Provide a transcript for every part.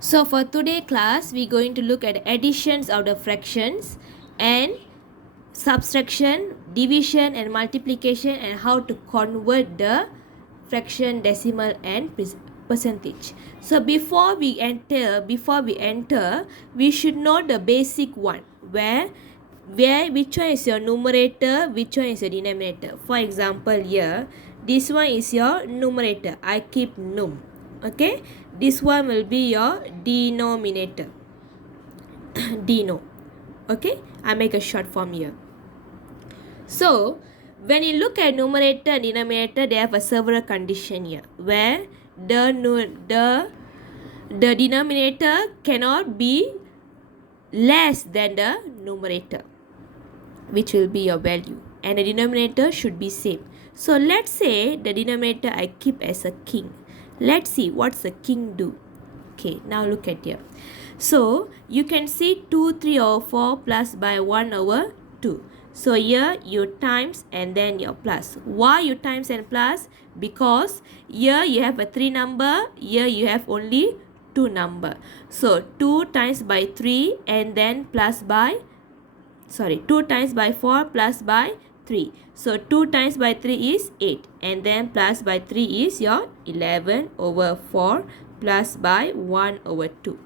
So for today class, we're going to look at additions of the fractions and subtraction, division and multiplication, and how to convert the fraction, decimal and percentage. So before we enter, we should know the basic one where which one is your numerator, which one is your denominator. For example, here this one is your numerator. I keep num. Okay, this one will be your denominator. Deno. Okay, I make a short form here. So when you look at numerator and denominator, they have a several condition here where the denominator cannot be less than the numerator, which will be your value, and the denominator should be same. So let's say the denominator I keep as a king. Let's see what's the king do. Okay, now look at here. So you can see 2, 3 over 4 plus by 1 over 2. So here you times and then your plus. Why you times and plus? Because here you have a 3 number, here you have only 2 number. So 2 times by 3 and then plus by 2 times by 4 plus by 3. So 2 times by 3 is 8 and then plus by 3 is your 11 over 4 plus by 1 over 2.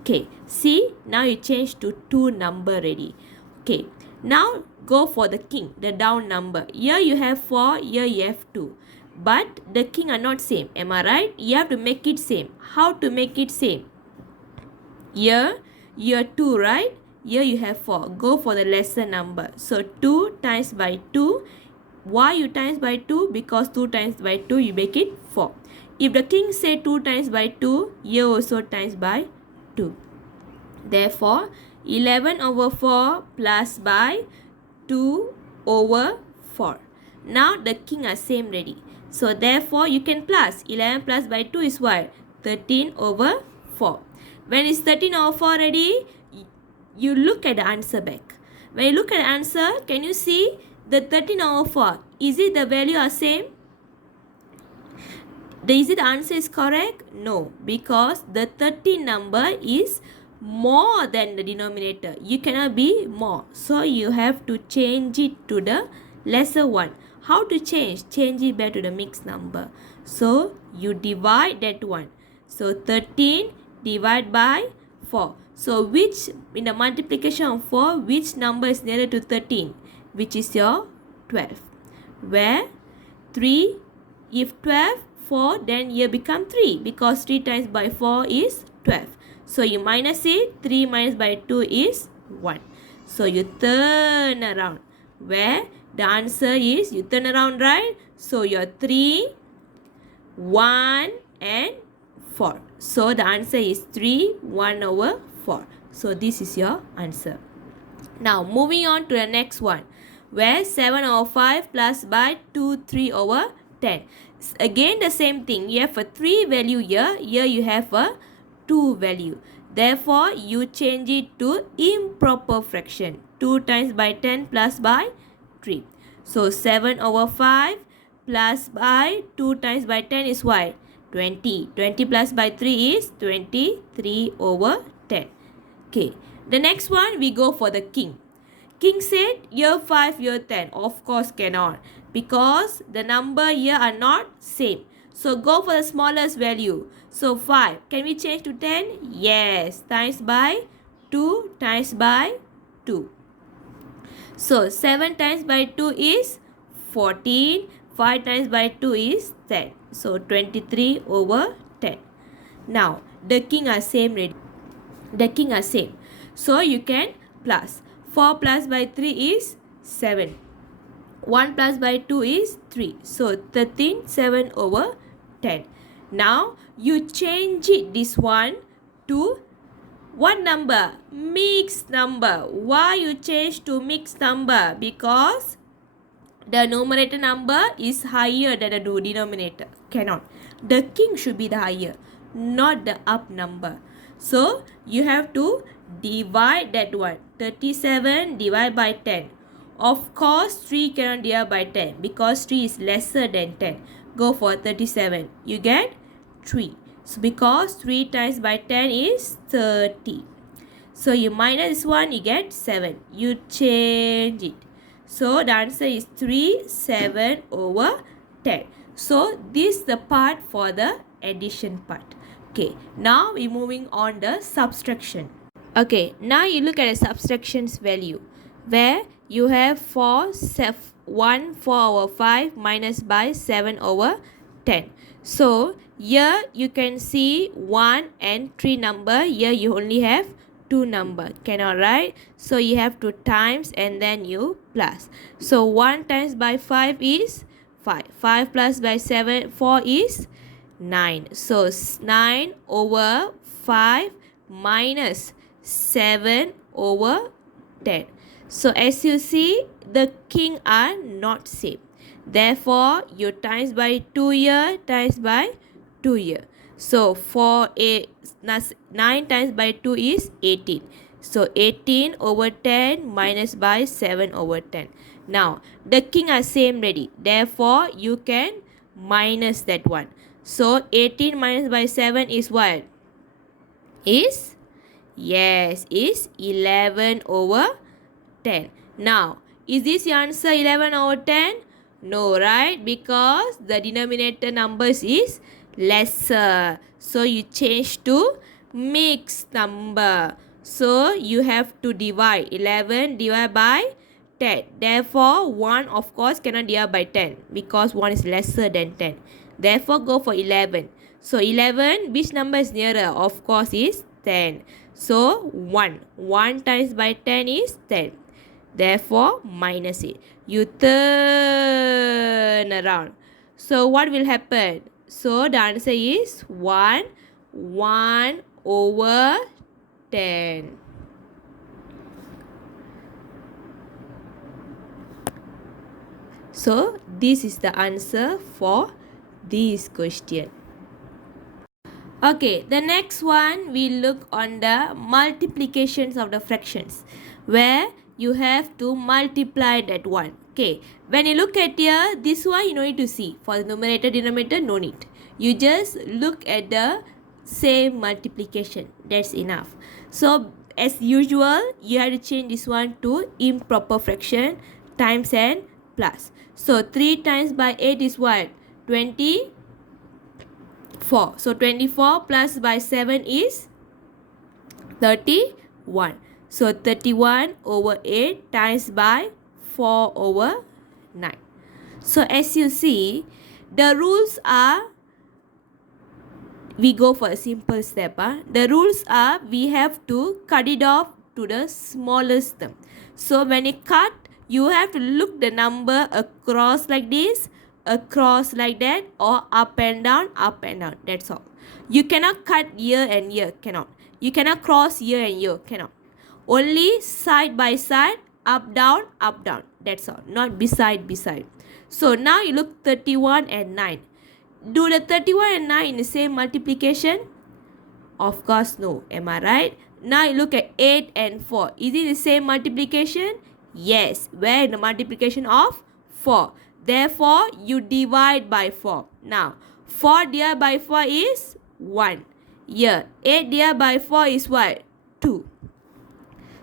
Okay, see, now you change to 2 number already. Okay, now go for the king, the down number. Here you have 4, here you have 2. But the king are not same. Am I right? You have to make it same. How to make it same? Here 2, right? Here you have 4. Go for the lesser number. So 2 times by 2. Why you times by 2? Because 2 times by 2 you make it 4. If the king say 2 times by 2, here also times by 2. Therefore, 11 over 4 plus by 2 over 4. Now the king are same ready. So therefore you can plus. 11 plus by 2 is what? 13 over 4. When it's 13 over 4 ready, you look at the answer back. When you look at the answer, can you see the 13 over 4? Is it the value are same? Is it the answer is correct? No, because the 13 number is more than the denominator. You cannot be more. So you have to change it to the lesser one. How to change? Change it back to the mixed number. So you divide that one. So 13 divided by 4. So which, in the multiplication of 4, which number is nearer to 13? Which is your 12. Where 3, if 12, 4, then here become 3. Because 3 times by 4 is 12. So you minus it. 3 minus by 2 is 1. So you turn around. Where the answer is, you turn around, right? So your 3, 1 and 4. So the answer is 3, 1 over 4. So this is your answer. Now moving on to the next one, where 7 over 5 plus by 2, 3 over 10. Again the same thing. You have a 3 value here. Here you have a 2 value. Therefore you change it to improper fraction. 2 times by 10 plus by 3. So 7 over 5 plus by 2 times by 10 is what? 20. 20 plus by 3 is 23 over 10. Okay. The next one, we go for the king. King said year 5, year 10. Of course cannot. Because the number here are not same. So go for the smallest value. So 5. Can we change to 10? Yes. Times by 2 times by 2. So 7 times by 2 is 14. 5 times by 2 is 10. So 23 over 10. Now the king are same ready. The king are same. So you can plus. 4 plus by 3 is 7. 1 plus by 2 is 3. So 13, 7 over 10. Now you change it this one to what number? Mixed number. Why you change to mixed number? Because the numerator number is higher than the denominator. Cannot. The king should be the higher, not the up number. So you have to divide that one. 37 divided by 10. Of course 3 cannot divide by 10 because 3 is lesser than 10. Go for 37. You get 3. So because 3 times by 10 is 30. So you minus this one, you get 7. You change it. So the answer is 3, 7 over 10. So this is the part for the addition part. Okay, now we're moving on the subtraction. Okay, now you look at the subtractions value where you have 1 4 over 5 minus by 7 over 10. So here you can see 1 and 3 number. Here you only have 2 number. Cannot write. So you have to times and then you plus. So 1 times by 5 is 5. 5 plus by 4 is 9. So 9 over 5 minus 7 over 10. So as you see, the king are not same. Therefore, you times by 2 here, times by 2 here. So 9 times by 2 is 18. So 18 over 10 minus by 7 over 10. Now, the king are same ready. Therefore, you can minus that one. So 18 minus by 7 is what? Is? Yes, is 11 over 10. Now, is this your answer 11 over 10? No, right? Because the denominator numbers is lesser. So, you change to mixed number. So, you have to divide 11 divided by 10. Therefore, 1 of course cannot divide by 10 because 1 is lesser than 10. Therefore, go for 11. So, 11, which number is nearer? Of course, is 10. So 1. 1 times by 10 is 10. Therefore, minus it. You turn around. So what will happen? So the answer is 1 over 10. So this is the answer for this question. Okay, the next one we look on the multiplications of the fractions where you have to multiply that one. Okay, when you look at here, this one you no need to see. For the numerator, denominator, no need. You just look at the same multiplication. That's enough. So as usual, you have to change this one to improper fraction, times and plus. So 3 times by 8 is what? 24. So 24 plus by 7 is 31. So 31 over 8 times by 4 over 9. So as you see, the rules are, we go for a simple step. The rules are, we have to cut it off to the smallest term. So when you cut, you have to look the number across like this, across like that, or up and down, that's all. You cannot cut here and here, cannot. You cannot cross here and here, cannot. Only side by side, up down, that's all. Not beside. So now you look 31 and 9. Do the 31 and 9 in the same multiplication? Of course no, am I right? Now you look at 8 and 4. Is it the same multiplication? Yes, where in the multiplication of 4. Therefore, you divide by 4. Now, 4 divided by 4 is 1. Here, 8 divided by 4 is what? 2.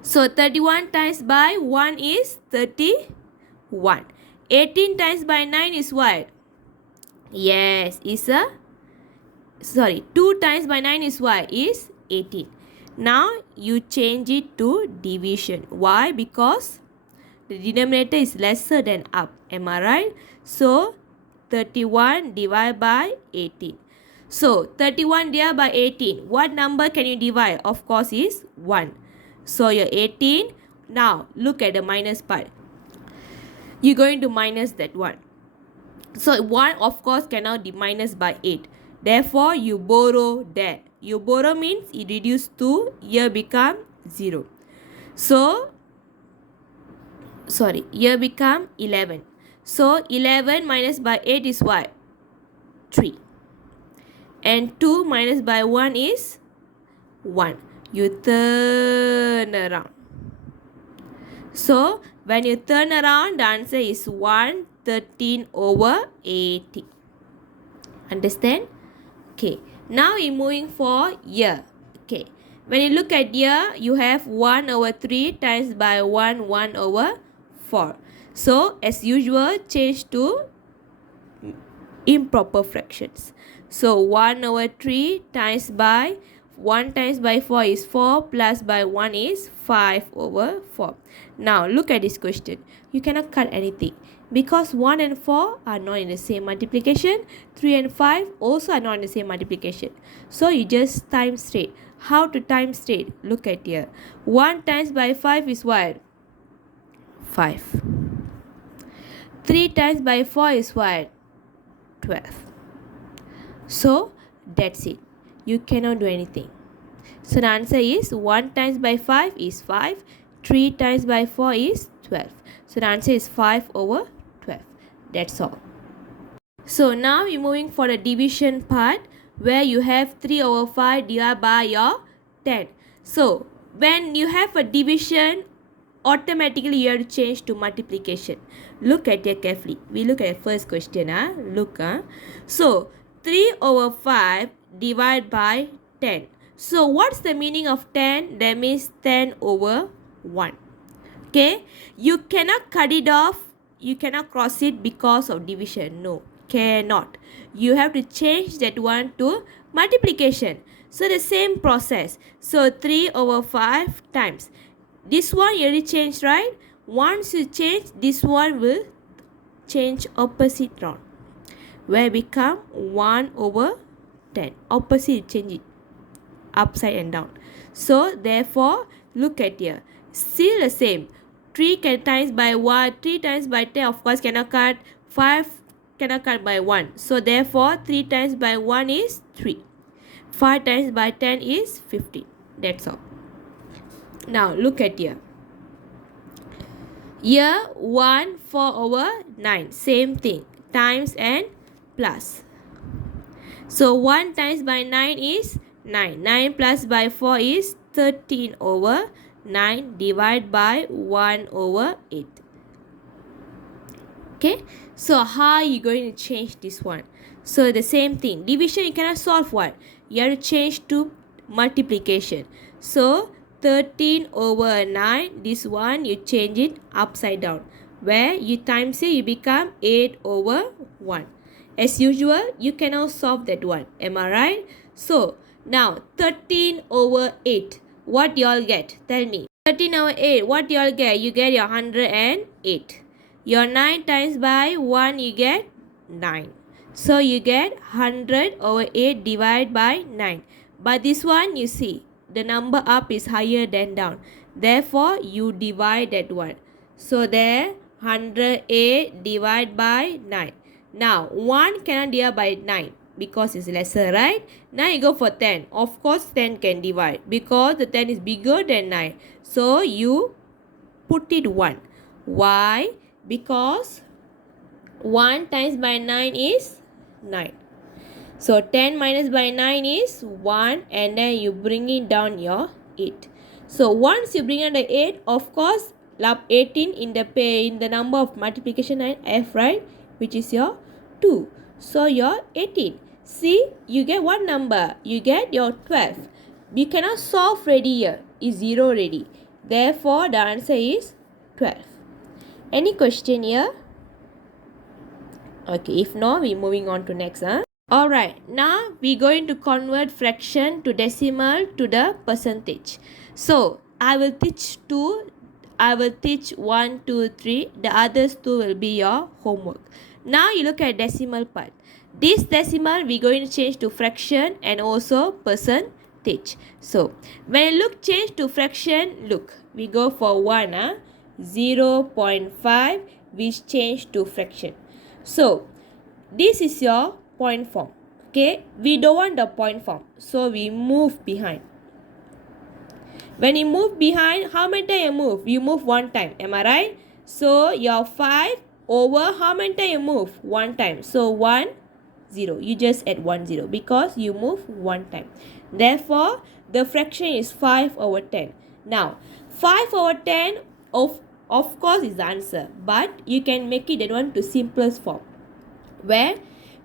So, 31 times by 1 is 31. 18 times by 9 is what? Yes, is a... 2 times by 9 is what? Is 18. Now, you change it to division. Why? Because the denominator is lesser than up. Am I right? So, 31 divided by 18. So, 31 divided by 18. What number can you divide? Of course, is 1. So, your 18. Now, look at the minus part. You're going to minus that one. So, 1 of course cannot be minus by 8. Therefore, you borrow that. You borrow means it reduce to, here become 0. So, here become 11. So 11 minus by 8 is what? 3. And 2 minus by 1 is 1. You turn around. So when you turn around, the answer is 113 over 80. Understand? Okay. Now we're moving for year. Okay. When you look at year, you have 1 over 3 times by 1, 1 over 4. So, as usual, change to improper fractions. So 1 over 3 times by 1 times by 4 is 4 plus by 1 is 5 over 4. Now look at this question. You cannot cut anything because 1 and 4 are not in the same multiplication. 3 and 5 also are not in the same multiplication. So you just time straight. How to time straight? Look at here. 1 times by 5 is what? 5. 3 times by 4 is what? 12. So that's it. You cannot do anything. So the answer is 1 times by 5 is 5. 3 times by 4 is 12. So the answer is 5 over 12. That's all. So now we're moving for the division part where you have 3 over 5 divided by your 10. So when you have a division, automatically you have to change to multiplication. Look at it carefully. We look at the first question. Look. So 3 over 5 divided by 10. So what's the meaning of 10? That means 10 over 1. Okay. You cannot cut it off. You cannot cross it because of division. No, cannot. You have to change that one to multiplication. So the same process. So 3 over 5 times. This one you already changed, right? Once you change, this one will change opposite round. Where become 1 over 10. Opposite, change it. Upside and down. So therefore, look at here. Still the same. 3 can times by 1. 3 times by 10 of course cannot cut. 5 cannot cut by 1. So therefore, 3 times by 1 is 3. 5 times by 10 is 15. That's all. Now look at here. Here 1 4 over 9. Same thing. Times and plus. So 1 times by 9 is 9. 9 plus by 4 is 13 over 9 divided by 1 over 8. Okay. So how are you going to change this one? So the same thing. Division you cannot solve what? You have to change to multiplication. So 13 over 9, this one you change it upside down. Where you times it, you become 8 over 1. As usual, you cannot solve that one. Am I right? So now 13 over 8. What you all get? Tell me. 13 over 8. What you all get? You get your 108. Your 9 times by 1 you get 9. So you get 100 over 8 divided by 9. But this one you see. The number up is higher than down. Therefore, you divide that one. So there 108 divided by 9. Now 1 cannot divide by 9 because it's lesser, right? Now you go for 10. Of course 10 can divide because the 10 is bigger than 9. So you put it 1. Why? Because 1 times by 9 is 9. So 10 minus by 9 is 1 and then you bring it down your 8. So once you bring down the 8, of course 18 in the number of multiplication and f, right? Which is your 2. So your 18. See, you get one number. You get your 12. You cannot solve ready here. Is 0 ready. Therefore the answer is 12. Any question here? Okay, if no, we're moving on to next. Alright, now we're going to convert fraction to decimal to the percentage. So, I will teach 2, I will teach 1, 2, 3. The others 2 will be your homework. Now you look at decimal part. This decimal we're going to change to fraction and also percentage. So, when you look change to fraction, look, we go for 1, 0.5 which change to fraction. So, this is your point form. Okay, we don't want the point form, so we move behind. When you move behind, how many times you move? You move one time. Am I right? So your 5 over how many times you move? One time. So 1 0. You just add 1 0 because you move one time. Therefore, the fraction is 5 over 10. Now 5 over 10 of course is the answer, but you can make it that one to simplest form. Where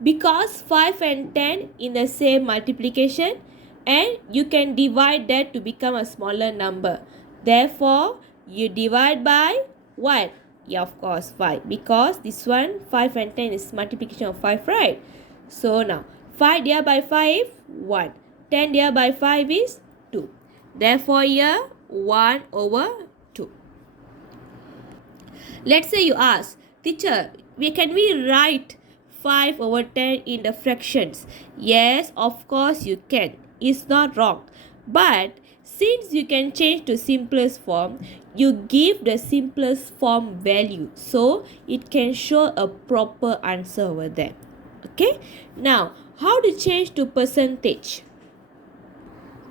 Because 5 and 10 in the same multiplication, and you can divide that to become a smaller number. Therefore, you divide by what? Yeah, of course, 5. Because this one, 5 and 10 is multiplication of 5, right? So now, 5 divided by 5, 1. 10 divided by 5 is 2. Therefore, here, 1 over 2. Let's say you ask, teacher, can we write 5 over 10 in the fractions? Yes, of course you can. It's not wrong. But since you can change to simplest form, you give the simplest form value. So it can show a proper answer over there. Okay. Now, how to change to percentage?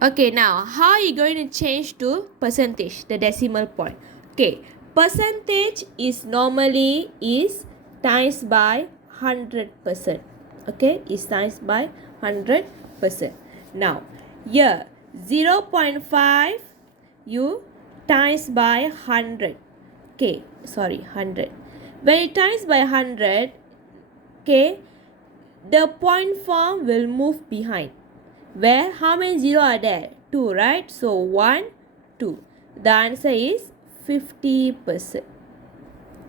Okay, now how are you going to change to percentage, the decimal point? Okay, percentage is normally is times by 100%. Okay, is times by 100%. Now, here 0.5 you times by 100. Okay, sorry, 100. When you times by 100, okay, the point form will move behind. Where how many zero are there? 2, right? So 1, 2. The answer is 50%.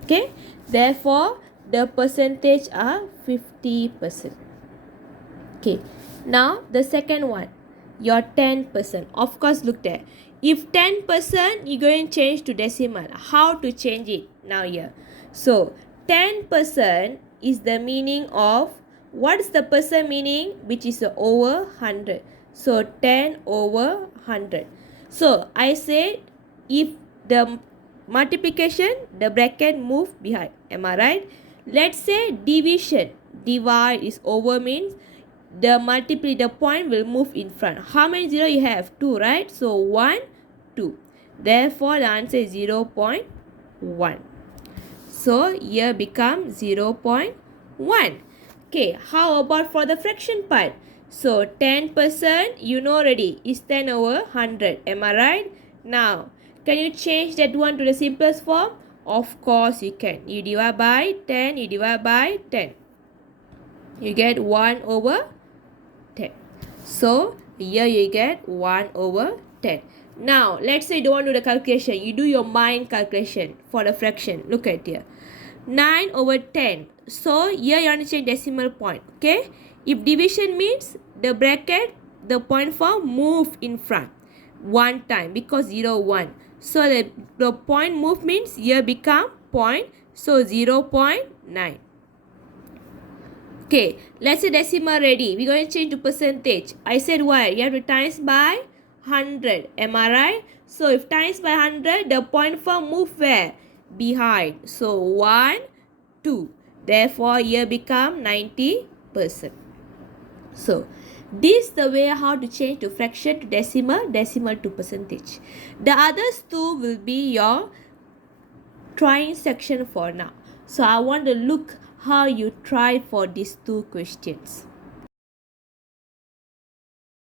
Okay. Therefore, the percentage are 50%. Okay. Now, the second one. Your 10%. Of course, look there. If 10%, you're going to change to decimal. How to change it? Now here. So, 10% is the meaning of, what is the percent meaning? Which is over 100. So, 10 over 100. So, I said if the multiplication, the bracket move behind. Am I right? Let's say division. Divide is over means the point will move in front. How many zero you have? 2, right? So 1, 2. Therefore, the answer is 0.1. So here become 0.1. Okay, how about for the fraction part? So 10%, you know already, is 10 over 100. Am I right? Now, can you change that one to the simplest form? Of course you can. You divide by 10, you divide by 10. You get 1 over 10. So, here you get 1 over 10. Now, let's say you don't want to do the calculation. You do your mind calculation for the fraction. Look at here. 9 over 10. So, here you want to change decimal point. Okay. If division means the bracket, the point form move in front. One time because 0, 1. So, the point move means here become point. So, 0.9. Okay, let's say decimal ready. We're going to change to percentage. I said what? You have to times by 100. Am I right? So, if times by 100, the point form move where? Behind. So, 1, 2. Therefore, here become 90%. So, this is the way how to change to fraction to decimal, decimal to percentage. The others two will be your trying section for now. So, I want to look how you try for these two questions.